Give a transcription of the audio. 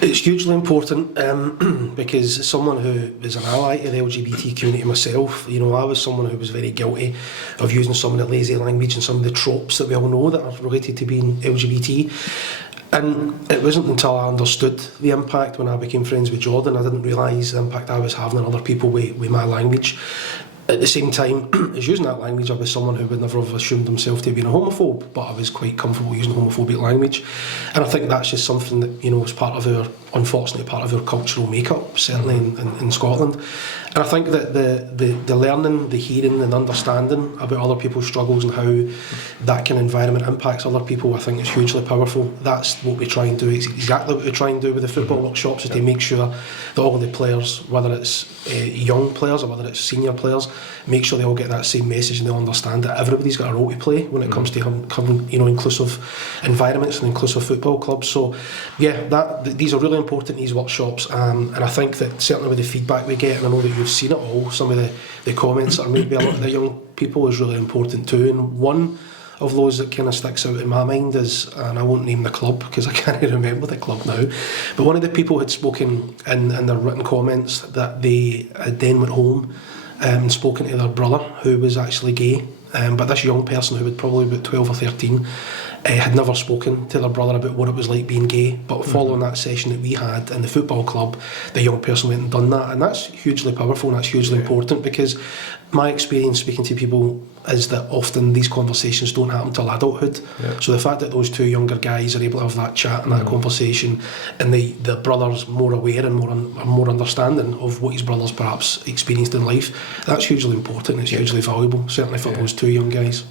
It's hugely important because as someone who is an ally to the LGBT community myself, you know, I was someone who was very guilty of using some of the lazy language and some of the tropes that we all know that are related to being LGBT. And it wasn't until I understood the impact when I became friends with Jordan, I didn't realise the impact I was having on other people with my language. At the same time as using that language, I was someone who would never have assumed himself to have been a homophobe, but I was quite comfortable using homophobic language. And I think that's just something that, you know, is part of our, unfortunately, part of our cultural makeup, certainly in Scotland. And I think that the learning, the hearing and understanding about other people's struggles and how that kind of environment impacts other people, I think is hugely powerful. That's what we try and do. It's exactly what we try and do with the football workshops, is to make sure that all of the players, whether it's young players or whether it's senior players, make sure they all get that same message and they understand that everybody's got a role to play when it comes to having, you know, inclusive environments and inclusive football clubs. So yeah, these are really important, these workshops, and I think that certainly with the feedback we get, and I know that you've seen it all, some of the comments that are made by a lot of the young people is really important too. And one of those that kind of sticks out in my mind is, and I won't name the club because I can't remember the club now, but one of the people had spoken in their written comments that they had then went home and spoken to their brother who was actually gay, but this young person who was probably about 12 or 13 had never spoken to their brother about what it was like being gay, but following that session that we had in the football club, the young person went and done that, and that's hugely powerful and that's hugely important, because my experience speaking to people is that often these conversations don't happen till adulthood. So the fact that those two younger guys are able to have that chat and that conversation, and the brother's more aware and more understanding of what his brother's perhaps experienced in life, that's hugely important, it's hugely valuable, certainly for those two young guys.